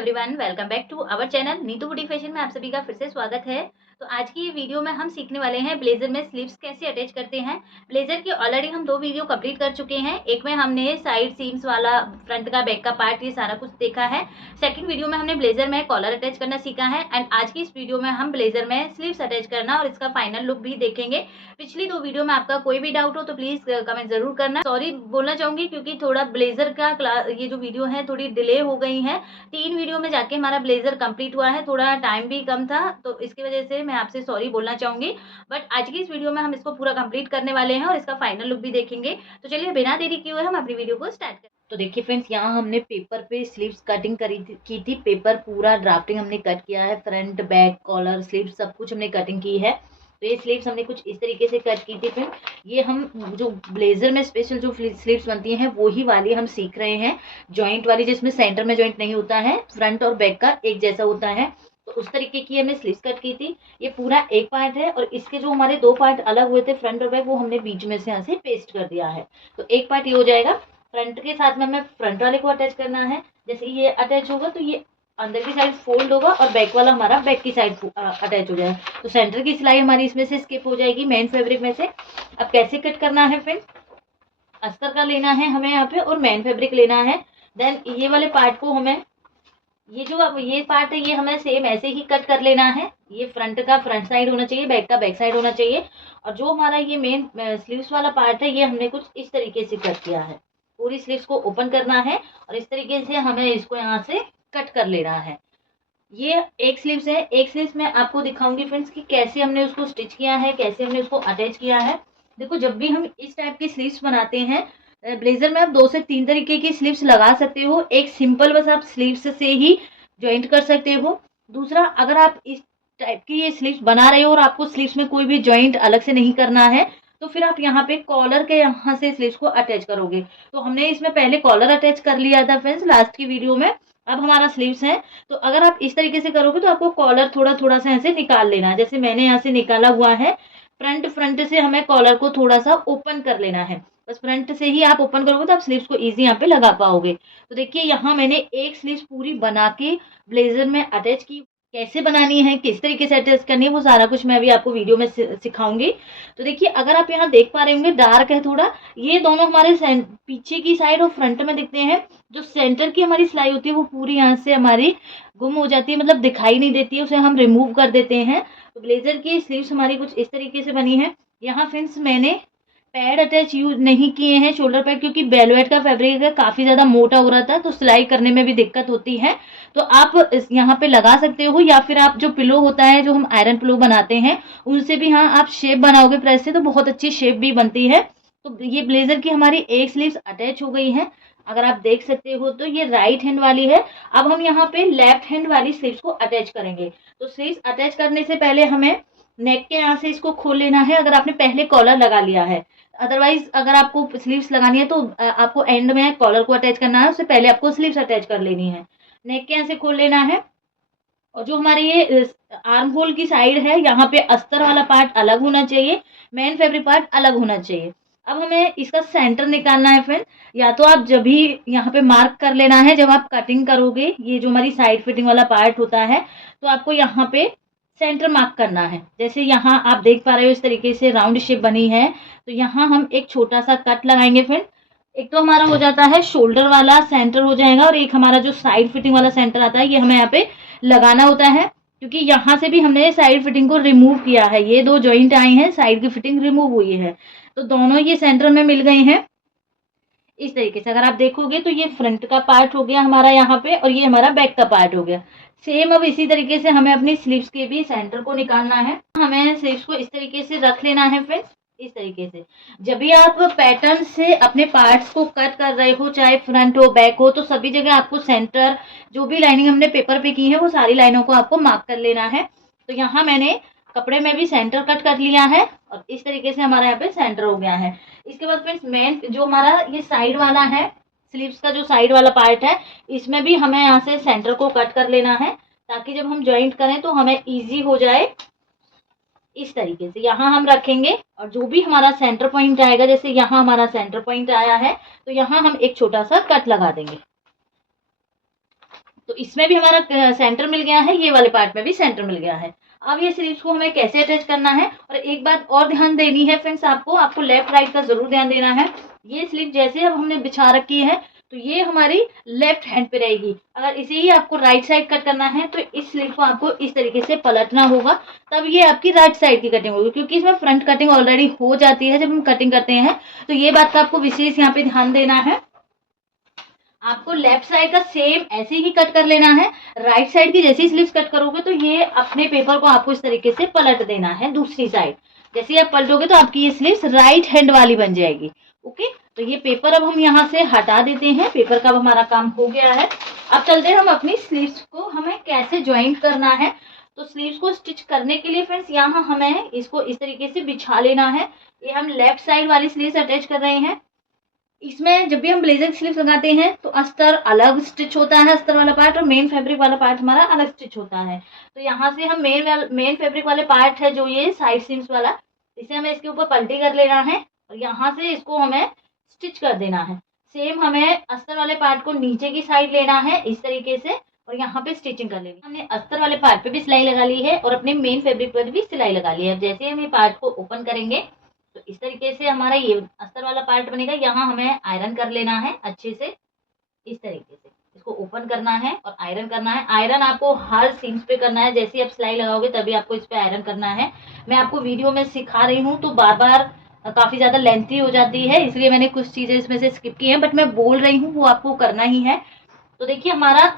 Everyone, welcome back to our channel Neetu boutique fashion में आप सभी का फिर से स्वागत है। तो आज की वीडियो में हम सीखने वाले हैं ब्लेजर में स्लीव्स कैसे अटैच करते हैं। ब्लेजर की ऑलरेडी हम 2 वीडियो कंप्लीट कर चुके हैं। एक में हमने साइड सीम्स वाला, फ्रंट का, बैक का पार्ट, ये सारा कुछ देखा है। सेकंड वीडियो में हमने ब्लेजर में कॉलर अटैच करना सीखा है एंड आज की इस वीडियो में हम ब्लेजर में स्लीव्स अटैच करना और इसका फाइनल लुक भी देखेंगे। पिछली 2 वीडियो में आपका कोई भी डाउट हो तो प्लीज कमेंट जरूर करना। सॉरी बोलना चाहूंगी क्योंकि थोड़ा ब्लेजर का ये जो वीडियो है थोड़ी डिले हो गई है। 3 वीडियो में जाके हमारा ब्लेजर कंप्लीट हुआ है, थोड़ा टाइम भी कम था तो इसकी वजह से मैं आपसे सॉरी बोलना चाहूंगी। बट आज की इस वीडियो में हम इसको पूरा कंप्लीट करने वाले हैं और इसका फाइनल लुक भी देखेंगे। तो चलिए बिना देरी किए हुए हम अपनी वीडियो को स्टार्ट करें। तो देखिए फ्रेंड्स, यहाँ हमने पेपर पे स्लीव्स कटिंग की थी। पेपर पूरा ड्राफ्टिंग हमने कट किया है, फ्रंट बैक कॉलर स्लीव सब कुछ हमने कटिंग की है। तो ये स्लीव्स हमने कुछ इस तरीके से कट की थी। फिर ये हम जो ब्लेजर में स्पेशल जो स्लीव्स बनती हैं वो ही वाली हम सीख रहे हैं, जॉइंट वाली, जिसमें सेंटर में जॉइंट नहीं होता है, फ्रंट और बैक का एक जैसा होता है। तो उस तरीके की हमने स्लीव्स कट की थी। ये पूरा एक पार्ट है और इसके जो हमारे 2 पार्ट अलग हुए थे, फ्रंट और बैक, वो हमने बीच में से यहाँ से पेस्ट कर दिया है। तो एक पार्ट ये हो जाएगा। फ्रंट के साथ में हमें फ्रंट वाले को अटैच करना है। जैसे ये अटैच होगा तो ये अंदर की साइड फोल्ड होगा और बैक वाला हमारा बैक की साइड अटैच हो जाएगा। तो सेंटर की सिलाई हमारी इसमें से स्किप हो जाएगी मेन फैब्रिक में से। अब कैसे कट करना है फ्रेंड्स, अस्तर का लेना है हमें यहाँ पे और मेन फैब्रिक लेना है। देन ये वाले पार्ट को हमें, ये पार्ट है, ये हमें सेम ऐसे ही कट कर लेना है। ये फ्रंट का फ्रंट साइड होना चाहिए, बैक का बैक साइड होना चाहिए। और जो हमारा ये मेन स्लीव्स वाला पार्ट है, ये हमने कुछ इस तरीके से कट किया है। पूरी स्लीव्स को ओपन करना है और इस तरीके से हमें इसको यहाँ से कट कर लेना है। ये एक स्लीव्स है। एक स्लीव्स में आपको दिखाऊंगी फ्रेंड्स कि कैसे हमने उसको स्टिच किया है, कैसे हमने उसको अटैच किया है। देखो, जब भी हम इस टाइप की स्लीव्स बनाते हैं ब्लेजर में, आप 2 से 3 तरीके की स्लीव्स लगा सकते हो। एक सिंपल बस आप स्लीव्स से ही ज्वाइंट कर सकते हो। दूसरा, अगर आप इस टाइप की ये स्लीव्स बना रहे हो और आपको स्लीव्स में कोई भी ज्वाइंट अलग से नहीं करना है, तो फिर आप यहाँ पे कॉलर के यहाँ से स्लीव्स को अटैच करोगे। तो हमने इसमें पहले कॉलर अटैच कर लिया था फ्रेंड्स लास्ट की वीडियो में। अब हमारा स्लीव्स है। तो अगर आप इस तरीके से करोगे तो आपको कॉलर थोड़ा थोड़ा सा ऐसे निकाल लेना है। जैसे मैंने यहाँ से निकाला हुआ है। फ्रंट से हमें कॉलर को थोड़ा सा ओपन कर लेना है। बस फ्रंट से ही आप ओपन करोगे तो आप स्लीव्स को इजी यहाँ पे लगा पाओगे। तो देखिए, यहाँ मैंने एक स्लीव्स पूरी बना के ब्लेजर में अटैच की। कैसे बनानी है, किस तरीके से अटैच करनी है, वो सारा कुछ मैं अभी आपको वीडियो में सिखाऊंगी। तो देखिए, अगर आप यहाँ देख पा रहे होंगे, डार्क है थोड़ा, ये दोनों हमारे पीछे की साइड और फ्रंट में दिखते हैं। जो सेंटर की हमारी सिलाई होती है वो पूरी यहाँ से हमारी गुम हो जाती है, मतलब दिखाई नहीं देती है, उसे हम रिमूव कर देते हैं। तो ब्लेजर की स्लीव्स हमारी कुछ इस तरीके से बनी है। यहाँ फ्रेंड्स मैंने पैड अटैच यूज नहीं किए हैं, शोल्डर पैड, क्योंकि वेलवेट का फैब्रिक है, काफी ज्यादा मोटा हो रहा था तो सिलाई करने में भी दिक्कत होती है। तो आप यहाँ पे लगा सकते हो, या फिर आप जो पिलो होता है, जो हम आयरन पिलो बनाते हैं, उनसे भी हाँ आप शेप बनाओगे प्रेस से तो बहुत अच्छी शेप भी बनती है। तो ये ब्लेजर की हमारी एक स्लीव्स अटैच हो गई है। अगर आप देख सकते हो तो ये राइट हैंड वाली है। अब हम यहाँ पे लेफ्ट हैंड वाली स्लीव्स को अटैच करेंगे। तो स्लीव्स अटैच करने से पहले हमें नेक के यहाँ से इसको खोल लेना है, अगर आपने पहले कॉलर लगा लिया है। अदरवाइज अगर आपको स्लीव्स लगानी है तो आपको एंड में कॉलर को अटैच करना है, उससे पहले आपको स्लीव्स अटैच कर लेनी है। नेक के यहाँ से खोल लेना है। और जो हमारे ये आर्म होल की साइड है, यहाँ पे अस्तर वाला पार्ट अलग होना चाहिए, मेन फैब्रिक पार्ट अलग होना चाहिए। अब हमें इसका सेंटर निकालना है फ्रेंड। या तो आप जब भी यहाँ पे मार्क कर लेना है, जब आप कटिंग करोगे, ये जो हमारी साइड फिटिंग वाला पार्ट होता है, तो आपको यहाँ पे सेंटर मार्क करना है। जैसे यहाँ आप देख पा रहे हो इस तरीके से राउंड शेप बनी है। तो यहाँ हम एक छोटा सा कट लगाएंगे फ्रेंड। एक तो हमारा हो जाता है शोल्डर वाला सेंटर हो जाएगा, और एक हमारा जो साइड फिटिंग वाला सेंटर आता है, ये हमें यहाँ पे लगाना होता है, क्योंकि यहाँ से भी हमने साइड फिटिंग को रिमूव किया है। ये 2 जॉइंट आई हैं, साइड की फिटिंग रिमूव हुई है, तो दोनों ये सेंटर में मिल गए हैं इस तरीके से। अगर आप देखोगे तो ये फ्रंट का पार्ट हो गया हमारा यहाँ पे, और ये हमारा बैक का पार्ट हो गया। सेम अब इसी तरीके से हमें अपनी स्लीव्स के भी सेंटर को निकालना है। हमें स्लीव्स को इस तरीके से रख लेना है फ्रेंड्स, इस तरीके से। जब भी आप पैटर्न से अपने पार्ट्स को कट कर रहे हो, चाहे फ्रंट हो बैक हो, तो सभी जगह आपको सेंटर, जो भी लाइनिंग हमने पेपर पे की है, वो सारी लाइनों को आपको मार्क कर लेना है। तो यहाँ मैंने कपड़े में भी सेंटर कट कर लिया है और इस तरीके से हमारा यहाँ पे सेंटर हो गया है। इसके बाद फ्रेंड्स मेन जो हमारा ये साइड वाला है, स्लीव्स का जो साइड वाला पार्ट है, इसमें भी हमें यहाँ से सेंटर को कट कर लेना है, ताकि जब हम ज्वाइंट करें तो हमें इजी हो जाए। इस तरीके से यहाँ हम रखेंगे, और जो भी हमारा सेंटर पॉइंट आएगा, जैसे यहाँ हमारा सेंटर पॉइंट आया है, तो यहाँ हम एक छोटा सा कट लगा देंगे। तो इसमें भी हमारा सेंटर मिल गया है, ये वाले पार्ट में भी सेंटर मिल गया है। अब ये स्लीव्स को हमें कैसे अटैच करना है, और एक बात और ध्यान देनी है फ्रेंड्स, आपको लेफ्ट राइट का जरूर ध्यान देना है। ये स्लीव जैसे अब हमने बिछा रखी है तो ये हमारी लेफ्ट हैंड पे रहेगी। अगर इसे ही आपको राइट साइड कट करना है तो इस स्लीव को आपको इस तरीके से पलटना होगा, तब ये आपकी राइट साइड की कटिंग होगी, क्योंकि इसमें फ्रंट कटिंग ऑलरेडी हो जाती है जब हम कटिंग करते हैं। तो ये बात का आपको विशेष यहाँ पे ध्यान देना है। आपको लेफ्ट साइड का सेम ऐसे ही कट कर लेना है। राइट साइड की जैसे ही स्लीव्स कट करोगे तो ये अपने पेपर को आपको इस तरीके से पलट देना है दूसरी साइड। जैसे आप पलटोगे तो आपकी ये स्लीव्स राइट हैंड वाली बन जाएगी। ओके, तो ये पेपर अब हम यहाँ से हटा देते हैं। पेपर का अब हमारा काम हो गया है। अब चलते हैं हम अपनी स्लीव्स को हमें कैसे ज्वाइंट करना है। तो स्लीव्स को स्टिच करने के लिए फ्रेंड्स यहाँ हमें इसको इस तरीके से बिछा लेना है। ये हम लेफ्ट साइड वाली स्लीव्स अटैच कर रहे हैं। इसमें जब भी हम ब्लेजर स्लीव्स लगाते हैं तो अस्तर अलग स्टिच होता है, अस्तर वाला पार्ट, और मेन फैब्रिक वाला पार्ट हमारा अलग स्टिच होता है। तो यहाँ से हम मेन फैब्रिक वाले पार्ट है जो ये साइड सीम्स वाला, इसे हमें इसके ऊपर पलटी कर लेना है और यहाँ से इसको हमें स्टिच कर देना है। सेम हमें अस्तर वाले पार्ट को नीचे की साइड लेना है इस तरीके से और यहाँ पे स्टिचिंग कर लेनी। हमने अस्तर वाले पार्ट पे भी सिलाई लगा ली है और अपने मेन फैब्रिक पर भी सिलाई लगा ली है। अब जैसे हम ये पार्ट को ओपन करेंगे तो इस तरीके से हमारा ये अस्तर वाला पार्ट बनेगा। यहाँ हमें आयरन कर लेना है अच्छे से, इस तरीके से इसको ओपन करना है और आयरन करना है। आयरन आपको हर सीम्स पे करना है, जैसे आप सिलाई लगाओगे तभी आपको इस पे आयरन करना है। मैं आपको वीडियो में सिखा रही हूँ तो बार बार काफी ज्यादा लेंथी हो जाती है, इसलिए मैंने कुछ चीजें इसमें से स्किप की हैं, बट मैं बोल रही हूँ वो आपको करना ही है। तो देखिए हमारा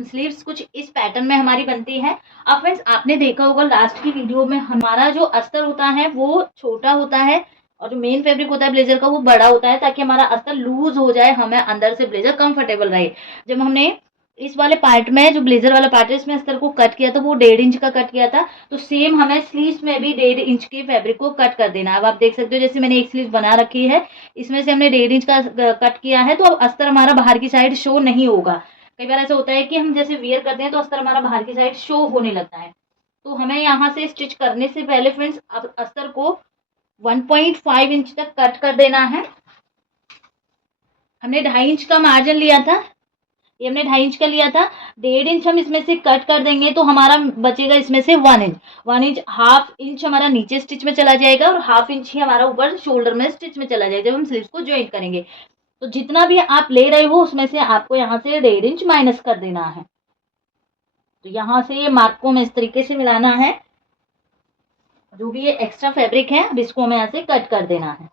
स्लीव्स कुछ इस पैटर्न में हमारी बनती है। अब फ्रेंड्स आपने देखा होगा लास्ट की वीडियो में हमारा जो अस्तर होता है वो छोटा होता है और जो मेन फैब्रिक होता है ब्लेजर का वो बड़ा होता है, ताकि हमारा अस्तर लूज हो जाए, हमें अंदर से ब्लेजर कंफर्टेबल रहे। जब हमने इस वाले पार्ट में जो ब्लेजर वाला पार्ट है इसमें अस्तर को कट किया था वो 1.5 इंच का कट किया था, तो सेम हमें स्लीव्स में भी 1.5 इंच की फैब्रिक को कट कर देना है। अब आप देख सकते हो जैसे मैंने एक स्लीव बना रखी है, इसमें से हमने 1.5 इंच का कट किया है, तो अब अस्तर हमारा बाहर की साइड शो नहीं होगा। कई बार ऐसा होता है कि हम जैसे वियर करते हैं तो अस्तर हमारा बाहर की साइड शो होने लगता है। तो हमें यहाँ से स्टिच करने से पहले फ्रेंड्स अस्तर को 1.5 इंच तक कट कर देना है। हमने 2.5 इंच का मार्जिन लिया था, ये हमने 2.5 इंच का लिया था, 1.5 इंच हम इसमें से कट कर देंगे तो हमारा बचेगा इसमें से 1 इंच। 1 इंच, हाफ इंच हमारा नीचे स्टिच में चला जाएगा और हाफ इंच ही हमारा ऊपर शोल्डर में स्टिच में चला जाएगा जब हम स्लीव्स को ज्वाइंट करेंगे। तो जितना भी आप ले रहे हो उसमें से आपको यहाँ से 1.5 इंच माइनस कर देना है। तो यहाँ से ये मार्क को हमें इस तरीके से मिलाना है, जो भी ये एक्स्ट्रा फैब्रिक है अब इसको हमें यहाँ से कट कर देना है।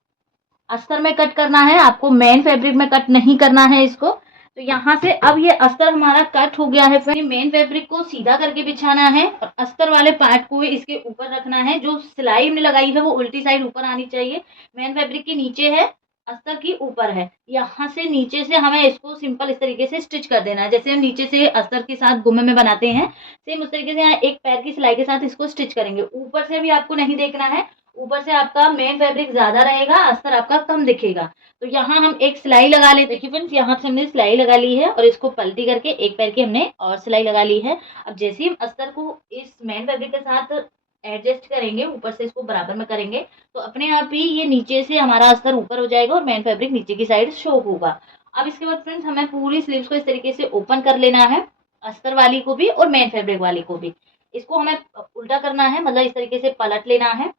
अस्तर में कट करना है, आपको मेन फैब्रिक में कट नहीं करना है इसको। तो यहाँ से अब ये अस्तर हमारा कट हो गया है। फिर मेन फैब्रिक को सीधा करके बिछाना है और अस्तर वाले पार्ट को इसके ऊपर रखना है। जो सिलाई हमने लगाई है वो उल्टी साइड ऊपर आनी चाहिए। मेन फैब्रिक के नीचे है, अस्तर की ऊपर है। यहाँ से नीचे से हमें इसको सिंपल इस तरीके से स्टिच कर देना है, जैसे हम नीचे से अस्तर के साथ गुम्मे में बनाते हैं सेम उस तरीके से यहाँ एक पैर की सिलाई के साथ इसको स्टिच करेंगे। ऊपर से भी आपको नहीं देखना है, ऊपर से आपका मेन फैब्रिक ज्यादा रहेगा, अस्तर आपका कम दिखेगा। तो यहाँ हम एक सिलाई लगा लेते। देखिए फ्रेंड्स यहाँ से हमने सिलाई लगा ली है और इसको पलटी करके एक पैर की हमने और सिलाई लगा ली है। अब जैसे हम अस्तर को इस मेन फैब्रिक के साथ एडजस्ट करेंगे, ऊपर से इसको बराबर में करेंगे तो अपने आप ही ये नीचे से हमारा अस्तर ऊपर हो जाएगा और मेन फैब्रिक नीचे की साइड शो होगा। अब इसके बाद फ्रेंड्स हमें पूरी स्लीव्स को इस तरीके से ओपन कर लेना है, अस्तर वाली को भी और मेन फैब्रिक वाली को भी। इसको हमें उल्टा करना है, मतलब इस तरीके से पलट लेना है।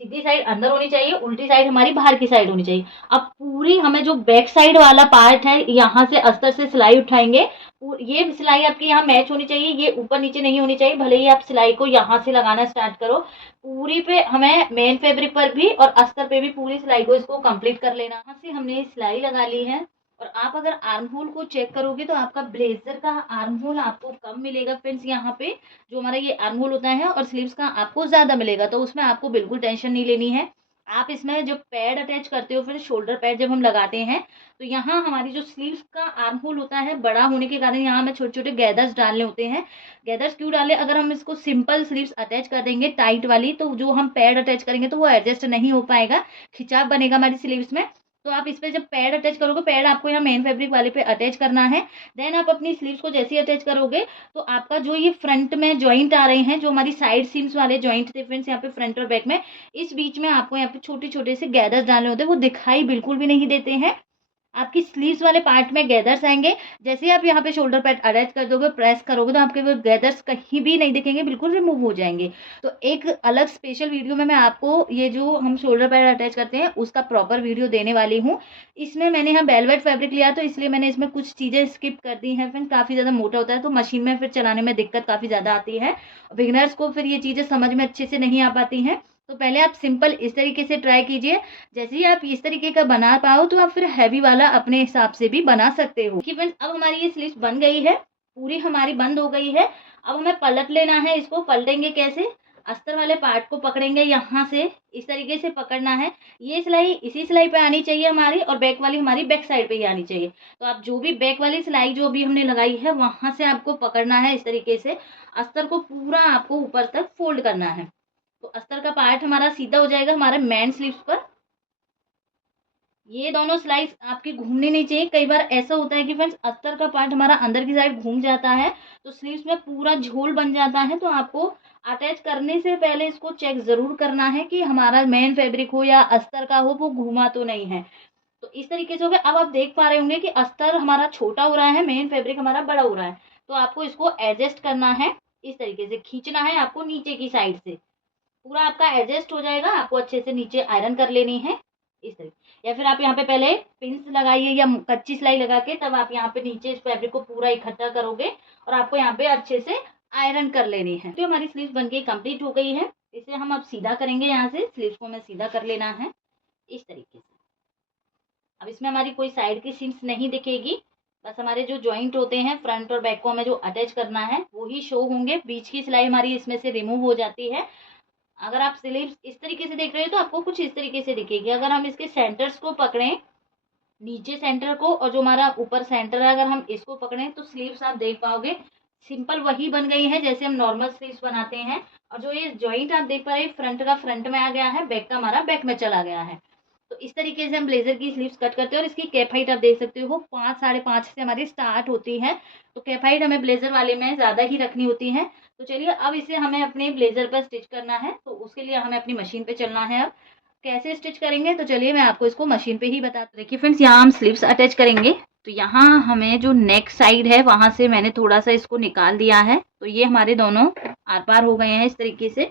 सीधी साइड अंदर होनी चाहिए, उल्टी साइड हमारी बाहर की साइड होनी चाहिए। अब पूरी हमें जो बैक साइड वाला पार्ट है यहाँ से अस्तर से सिलाई उठाएंगे। ये सिलाई आपकी यहाँ मैच होनी चाहिए, ये ऊपर नीचे नहीं होनी चाहिए। भले ही आप सिलाई को यहाँ से लगाना स्टार्ट करो, पूरी पे हमें मेन फैब्रिक पर भी और अस्तर पे भी पूरी सिलाई को इसको कंप्लीट कर लेना। यहाँ से हमने सिलाई लगा ली है और आप अगर आर्म होल को चेक करोगे तो आपका ब्लेजर का आर्म होल आपको कम मिलेगा फ्रेंड्स। यहाँ पे जो हमारा ये आर्म होल होता है और स्लीव्स का आपको ज्यादा मिलेगा, तो उसमें आपको बिल्कुल टेंशन नहीं लेनी है। आप इसमें जो पैड अटैच करते हो, फिर शोल्डर पैड जब हम लगाते हैं तो यहाँ हमारी जो स्लीव्स का आर्म होल होता है बड़ा होने के कारण यहाँ हमें छोटे छोटे गैदर्स डालने होते हैं। गैदर्स क्यों डाले, अगर हम इसको सिंपल स्लीव्स अटैच कर देंगे टाइट वाली तो जो हम पैड अटैच करेंगे तो वो एडजस्ट नहीं हो पाएगा, खिंचाव बनेगा हमारी स्लीव्स में। तो आप इस पे जब पैड अटैच करोगे, पैड आपको यहाँ मेन फैब्रिक वाले पे अटैच करना है। देन आप अपनी स्लीव्स को जैसे ही अटैच करोगे तो आपका जो ये फ्रंट में जॉइंट आ रहे हैं, जो हमारी साइड सीम्स वाले जॉइंट थे फ्रेंड्स यहाँ पे फ्रंट और बैक में, इस बीच में आपको यहाँ पे छोटे छोटे से गैदर्स डालने होते हैं। वो दिखाई बिल्कुल भी नहीं देते हैं, आपकी स्लीव्स वाले पार्ट में गैदर्स आएंगे। जैसे ही आप यहाँ पे शोल्डर पैड अटैच कर दोगे, प्रेस करोगे, तो आपके वो गैदर्स कहीं भी नहीं दिखेंगे, बिल्कुल रिमूव हो जाएंगे। तो एक अलग स्पेशल वीडियो में मैं आपको ये जो हम शोल्डर पैड अटैच करते हैं उसका प्रॉपर वीडियो देने वाली हूँ। इसमें मैंने यहाँ वेलवेट फैब्रिक लिया, तो इसलिए मैंने इसमें कुछ चीज़ें स्किप कर दी हैं। फिर काफ़ी ज़्यादा मोटा होता है तो मशीन में फिर चलाने में दिक्कत काफ़ी ज़्यादा आती है, बिगिनर्स को फिर ये चीज़ें समझ में अच्छे से नहीं आ पाती हैं। तो पहले आप सिंपल इस तरीके से ट्राई कीजिए। जैसे ही आप इस तरीके का बना पाओ तो आप फिर हैवी वाला अपने हिसाब से भी बना सकते हो। कि फ्रेंड्स, अब हमारी ये स्लीव्स बन गई है, पूरी हमारी बंद हो गई है। अब हमें पलट लेना है। इसको पलटेंगे कैसे? अस्तर वाले पार्ट को पकड़ेंगे, यहाँ से इस तरीके से पकड़ना है। ये सिलाई इसी सिलाई पे आनी चाहिए हमारी, और बैक वाली हमारी बैक साइड पे ही आनी चाहिए। तो आप जो भी बैक वाली सिलाई जो भी हमने लगाई है वहां से आपको पकड़ना है इस तरीके से। अस्तर को पूरा आपको ऊपर तक फोल्ड करना है, तो अस्तर का पार्ट हमारा सीधा हो जाएगा हमारे मेन स्लीव्स पर। ये दोनों सिलाई आपकी घूमनी नहीं चाहिए। कई बार ऐसा होता है कि फ्रेंड्स अस्तर का पार्ट हमारा अंदर की साइड घूम जाता है, तो स्लीव्स में पूरा झोल बन जाता है। तो आपको अटैच करने से पहले इसको चेक जरूर करना है कि हमारा मेन फैब्रिक हो या अस्तर का हो वो घूमा तो नहीं है। तो इस तरीके से हो गया। अब आप देख पा रहे होंगे कि अस्तर हमारा छोटा हो रहा है, मेन फैब्रिक हमारा बड़ा हो रहा है। तो आपको इसको एडजस्ट करना है, इस तरीके से खींचना है आपको नीचे की साइड से। पूरा आपका एडजस्ट हो जाएगा। आपको अच्छे से नीचे आयरन कर लेनी है इस तरीके, या फिर आप यहाँ पे पहले पिंस लगाइए या कच्ची सिलाई लगा के, तब आप यहाँ पे नीचे इस फैब्रिक को पूरा इकट्ठा करोगे और आपको यहाँ पे अच्छे से आयरन कर लेनी है। तो हमारी स्लीव्स बनके कंप्लीट हो गई है। इसे हम अब सीधा करेंगे। यहाँ से स्लीव्स को हमें सीधा कर लेना है इस तरीके से। अब इसमें हमारी कोई साइड की सीम्स नहीं दिखेगी, बस हमारे जो जॉइंट होते हैं फ्रंट और बैक को हमें जो अटैच करना है वो ही शो होंगे। बीच की सिलाई हमारी इसमें से रिमूव हो जाती है। अगर आप स्लीव्स इस तरीके से देख रहे हो तो आपको कुछ इस तरीके से दिखेगी। अगर हम इसके सेंटर्स को पकड़ें, नीचे सेंटर को, और जो हमारा ऊपर सेंटर है अगर हम इसको पकड़ें, तो स्लीव्स आप देख पाओगे सिंपल वही बन गई है जैसे हम नॉर्मल स्लीव्स बनाते हैं। और जो ये जॉइंट आप देख पा रहे हैं, फ्रंट का फ्रंट में आ गया है, बैक का हमारा बैक में चला गया है। तो इस तरीके से हम ब्लेजर की स्लीव्स कट करते हैं। और इसकी कैप हाइट आप देख सकते हो 5 साढ़े 5 से हमारी स्टार्ट होती है। तो कैप हाइट हमें ब्लेजर वाले में ज़्यादा ही रखनी होती है। तो चलिए अब इसे हमें अपने ब्लेजर पर स्टिच करना है, तो उसके लिए हमें अपनी मशीन पे चलना है। अब कैसे स्टिच करेंगे तो चलिए मैं आपको इसको मशीन पे ही बताती हूँ। देखिए फ्रेंड्स, यहाँ हम स्लीव्स अटैच करेंगे। तो यहाँ हमें जो नेक साइड है वहां से मैंने थोड़ा सा इसको निकाल दिया है। तो ये हमारे दोनों आर पार हो गए हैं इस तरीके से।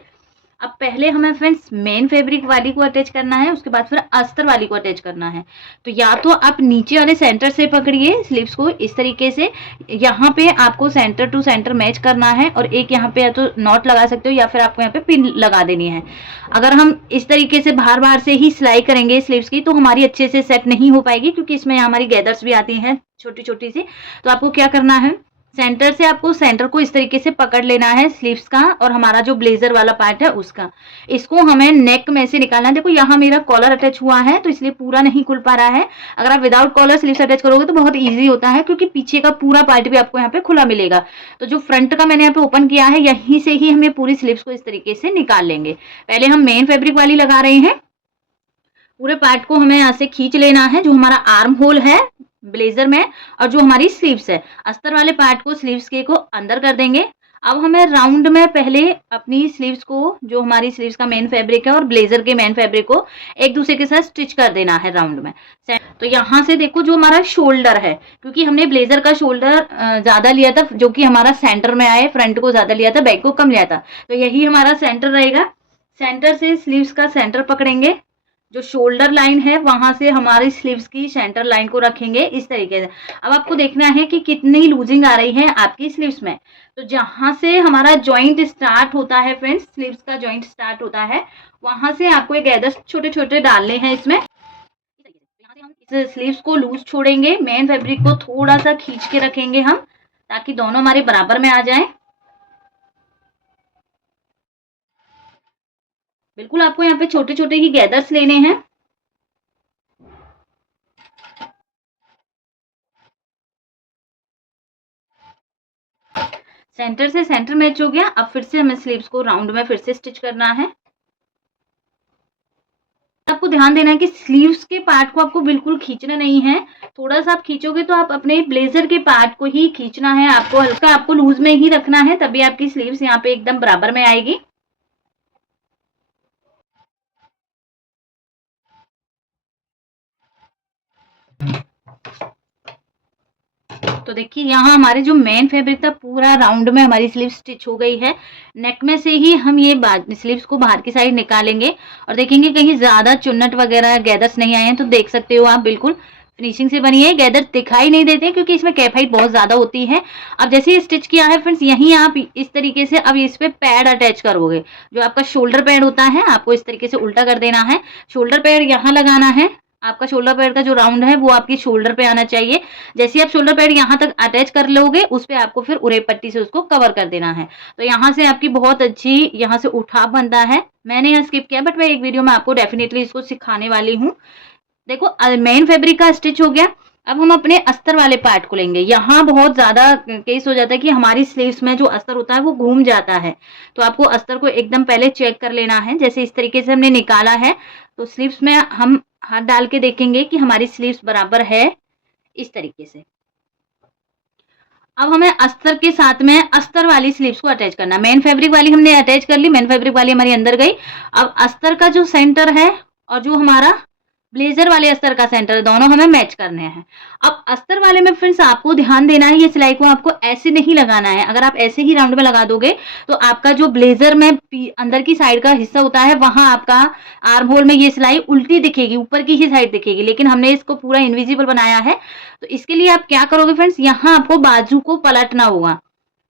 अब पहले हमें फ्रेंड्स मेन फैब्रिक वाली को अटैच करना है, उसके बाद फिर अस्तर वाली को अटैच करना है। तो या तो आप नीचे वाले सेंटर से पकड़िए स्लीव्स को इस तरीके से, यहाँ पे आपको सेंटर टू सेंटर मैच करना है, और एक यहाँ पे या तो नॉट लगा सकते हो या फिर आपको यहाँ पे पिन लगा देनी है। अगर हम इस तरीके से बाहर बाहर से ही सिलाई करेंगे स्लीव्स की तो हमारी अच्छे से सेट नहीं हो पाएगी, क्योंकि इसमें हमारी गैदर्स भी आती हैं छोटी छोटी सी। तो आपको क्या करना है, सेंटर से आपको सेंटर को इस तरीके से पकड़ लेना है स्लीव्स का, और हमारा जो ब्लेजर वाला पार्ट है उसका, इसको हमें नेक में से निकालना है। देखो यहाँ मेरा कॉलर अटैच हुआ है तो इसलिए पूरा नहीं खुल पा रहा है। अगर आप विदाउट कॉलर स्लीव्स अटैच करोगे तो बहुत इजी होता है, क्योंकि पीछे का पूरा पार्ट भी आपको यहाँ पे खुला मिलेगा। तो जो फ्रंट का मैंने यहाँ पे ओपन किया है, यहीं से ही हमें पूरी स्लीव्स को इस तरीके से निकाल लेंगे। पहले हम मेन फैब्रिक वाली लगा रहे हैं। पूरे पार्ट को हमें यहाँ से खींच लेना है, जो हमारा आर्म होल है ब्लेजर में, और जो हमारी स्लीव्स है, अस्तर वाले पार्ट को स्लीव्स के को अंदर कर देंगे। अब हमें राउंड में पहले अपनी स्लीव्स को, जो हमारी स्लीव्स का मेन फैब्रिक है और ब्लेजर के मेन फैब्रिक को एक दूसरे के साथ स्टिच कर देना है राउंड में। तो यहाँ से देखो जो हमारा शोल्डर है, क्योंकि हमने ब्लेजर का शोल्डर ज्यादा लिया था, जो कि हमारा सेंटर में आए, फ्रंट को ज्यादा लिया था, बैक को कम लिया था, तो यही हमारा सेंटर रहेगा। सेंटर से स्लीव्स का सेंटर पकड़ेंगे, जो शोल्डर लाइन है वहां से हमारी स्लीव्स की सेंटर लाइन को रखेंगे इस तरीके से। अब आपको देखना है कि कितनी लूजिंग आ रही है आपकी स्लीव्स में। तो जहां से हमारा जॉइंट स्टार्ट होता है फ्रेंड्स, स्लीव्स का जॉइंट स्टार्ट होता है, वहां से आपको एक गैदर छोटे छोटे डालने हैं इसमें। यहाँ से हम इस स्लीव्स को लूज छोड़ेंगे, मेन फैब्रिक को थोड़ा सा खींच के रखेंगे हम, ताकि दोनों हमारे बराबर में आ जाए। बिल्कुल आपको यहाँ पे छोटे छोटे ही गैदर्स लेने हैं। सेंटर से सेंटर मैच हो गया। अब फिर से हमें स्लीव्स को राउंड में फिर से स्टिच करना है। आपको ध्यान देना है कि स्लीव्स के पार्ट को आपको बिल्कुल खींचना नहीं है। थोड़ा सा आप खींचोगे तो आप अपने ब्लेजर के पार्ट को ही खींचना है, आपको हल्का आपको लूज में ही रखना है, तभी आपकी स्लीव्स यहाँ पे एकदम बराबर में आएगी। तो देखिए यहाँ हमारे जो मेन फैब्रिक था पूरा राउंड में हमारी स्लीव स्टिच हो गई है। नेक में से ही हम ये स्लीव्स को बाहर की साइड निकालेंगे और देखेंगे कहीं ज़्यादा चुन्नट वगैरह गैदर्स नहीं आए हैं। तो देख सकते हो आप बिल्कुल फिनिशिंग से बनी है। गैदर दिखाई नहीं देते क्योंकि इसमें कैप हाइट बहुत ज़्यादा होती है। अब जैसे ये स्टिच किया है फ्रेंड्स, यहीं आप इस तरीके से अब इस पे पैड अटैच करोगे। जो आपका शोल्डर पैड होता है आपको इस तरीके से उल्टा कर देना है। शोल्डर पैड यहाँ लगाना है। आपका शोल्डर पैड का जो राउंड है वो आपकी शोल्डर पे आना चाहिए। जैसे ही आप शोल्डर पैड यहाँ तक अटैच कर लोगे उस पे आपको फिर उरेप पट्टी से उसको कवर कर देना है। तो यहाँ से आपकी बहुत अच्छी यहाँ से उठाव बनता है। मैंने यहाँ स्किप किया बट मैं एक वीडियो में आपको डेफिनेटली इसको सिखाने वाली हूँ। देखो मेन फैब्रिक का स्टिच हो गया। अब हम अपने अस्तर वाले पार्ट को लेंगे। यहाँ बहुत ज्यादा केस हो जाता है कि हमारी स्लीव्स में जो अस्तर होता है वो घूम जाता है। तो आपको अस्तर को एकदम पहले चेक कर लेना है। जैसे इस तरीके से हमने निकाला है तो स्लीव्स में हम हाथ डाल के देखेंगे कि हमारी स्लीव्स बराबर है इस तरीके से। अब हमें अस्तर के साथ में अस्तर वाली स्लीव्स को अटैच करना है। मेन फैब्रिक वाली हमने अटैच कर ली, मेन फैब्रिक वाली हमारी अंदर गई। अब अस्तर का जो सेंटर है और जो हमारा ब्लेजर वाले अस्तर का सेंटर है दोनों हमें मैच करने हैं। अब अस्तर वाले में फ्रेंड्स आपको ध्यान देना है, ये सिलाई को आपको ऐसे नहीं लगाना है। अगर आप ऐसे ही राउंड में लगा दोगे तो आपका जो ब्लेजर में अंदर की साइड का हिस्सा होता है वहां आपका आर्म होल में ये सिलाई उल्टी दिखेगी, ऊपर की ही साइड दिखेगी। लेकिन हमने इसको पूरा इनविजिबल बनाया है। तो इसके लिए आप क्या करोगे फ्रेंड्स, यहाँ आपको बाजू को पलटना होगा।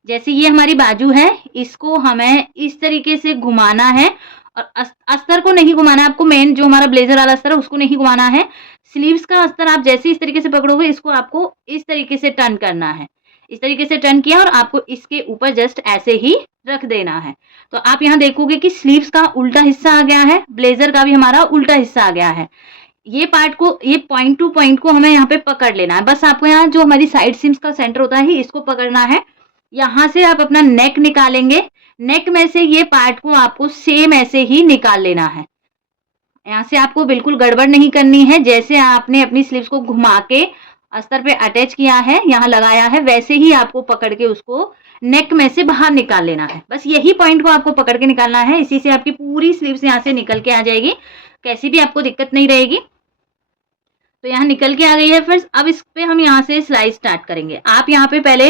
जैसे ये हमारी बाजू है, इसको हमें इस तरीके से घुमाना है और अस्तर को नहीं घुमाना है आपको। मेन जो हमारा ब्लेजर वाला अस्तर है उसको नहीं घुमाना है। स्लीव्स का अस्तर आप जैसे इस तरीके से पकड़ोगे इसको आपको इस तरीके से टर्न करना है। इस तरीके से टर्न किया और आपको इसके ऊपर जस्ट ऐसे ही रख देना है। तो आप यहाँ देखोगे कि स्लीव्स का उल्टा हिस्सा आ गया है, ब्लेजर का भी हमारा उल्टा हिस्सा आ गया है। ये पार्ट को, ये पॉइंट टू पॉइंट को हमें यहाँ पे पकड़ लेना है। बस आपको यहाँ जो हमारी साइड सीम्स का सेंटर होता है इसको पकड़ना है। यहाँ से आप अपना नेक निकालेंगे। नेक में से ये पार्ट को आपको सेम ऐसे ही निकाल लेना है। यहाँ से आपको बिल्कुल गड़बड़ नहीं करनी है। जैसे आपने अपनी स्लीव्स को घुमा के अस्तर पे अटैच किया है, यहाँ लगाया है, वैसे ही आपको पकड़ के उसको नेक में से बाहर निकाल लेना है। बस यही पॉइंट को आपको पकड़ के निकालना है। इसी से आपकी पूरी स्लीव्स यहाँ से निकल के आ जाएगी, कैसी भी आपको दिक्कत नहीं रहेगी। तो यहाँ निकल के आ गई है फ्रेंड्स। अब इस पे हम यहाँ से सिलाई स्टार्ट करेंगे। आप यहाँ पे पहले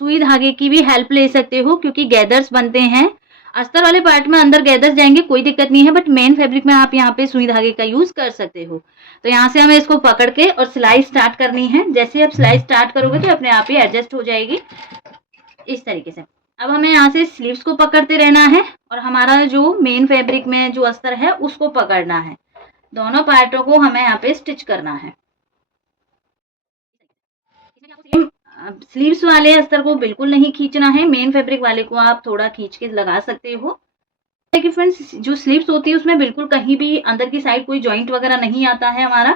सुई धागे की भी हेल्प ले सकते हो क्योंकि गैदर्स बनते हैं। अस्तर वाले पार्ट में अंदर गैदर्स जाएंगे, कोई दिक्कत नहीं है, बट मेन फैब्रिक में आप यहाँ पे सुई धागे का यूज कर सकते हो। तो यहाँ से हमें इसको पकड़ के और सिलाई स्टार्ट करनी है। जैसे आप सिलाई स्टार्ट करोगे तो अपने आप ही एडजस्ट हो जाएगी इस तरीके से। अब हमें यहाँ से स्लीव्स को पकड़ते रहना है और हमारा जो मेन फैब्रिक में जो अस्तर है उसको पकड़ना है। दोनों पार्टों को हमें यहाँ पे स्टिच करना है। स्लीव्स वाले अस्तर को बिल्कुल नहीं खींचना है, मेन फैब्रिक वाले को आप थोड़ा खींच के लगा सकते हो। देखिए फ्रेंड्स, जो स्लीव्स होती है उसमें बिल्कुल कहीं भी अंदर की साइड कोई जॉइंट वगैरह नहीं आता है। हमारा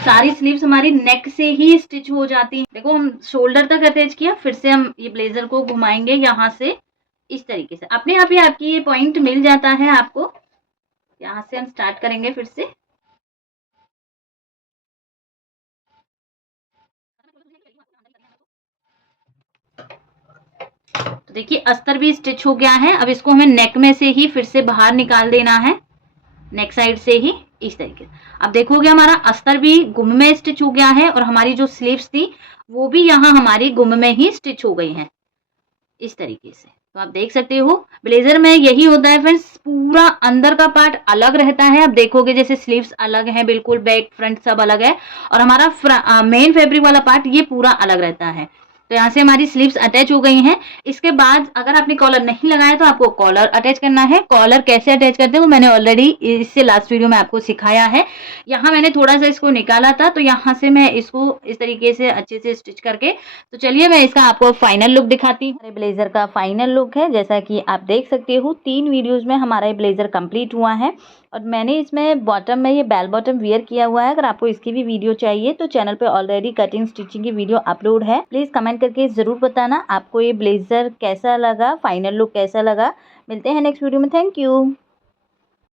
सारी स्लीव्स हमारी नेक से ही स्टिच हो जाती है। देखो हम शोल्डर तक अटैच किया, फिर से हम ये ब्लेजर को घुमाएंगे यहाँ से इस तरीके से। अपने आप ही आपकी ये पॉइंट मिल जाता है आपको। यहाँ से हम स्टार्ट करेंगे फिर से। तो देखिए अस्तर भी स्टिच हो गया है। अब इसको हमें नेक में से ही फिर से बाहर निकाल देना है, नेक साइड से ही इस तरीके से। अब देखोगे हमारा अस्तर भी गुम में स्टिच हो गया है और हमारी जो स्लीव्स थी वो भी यहाँ हमारी गुम में ही स्टिच हो गई हैं इस तरीके से। तो आप देख सकते हो ब्लेजर में यही होता है फ्रेंड्स, पूरा अंदर का पार्ट अलग रहता है। आप देखोगे जैसे स्लीव्स अलग है, बिल्कुल बैक फ्रंट सब अलग है और हमारा मेन फैब्रिक वाला पार्ट ये पूरा अलग रहता है। तो यहाँ से हमारी स्लीव्स अटैच हो गई हैं। इसके बाद अगर आपने कॉलर नहीं लगाया तो आपको कॉलर अटैच करना है। कॉलर कैसे अटैच करते हैं वो मैंने ऑलरेडी इससे लास्ट वीडियो में आपको सिखाया है। यहाँ मैंने थोड़ा सा इसको निकाला था तो यहाँ से मैं इसको इस तरीके से अच्छे से स्टिच करके, तो चलिए मैं इसका आपको फाइनल लुक दिखाती हूँ। हमारे ब्लेजर का फाइनल लुक है, जैसा कि आप देख सकते हो 3 वीडियोज में हमारा ये ब्लेजर कंप्लीट हुआ है और मैंने इसमें बॉटम में ये बेल बॉटम वियर किया हुआ है। अगर आपको इसकी भी वीडियो चाहिए तो चैनल पे ऑलरेडी कटिंग स्टिचिंग की वीडियो अपलोड है। प्लीज़ कमेंट करके ज़रूर बताना आपको ये ब्लेजर कैसा लगा, फाइनल लुक कैसा लगा। मिलते हैं नेक्स्ट वीडियो में। Thank you.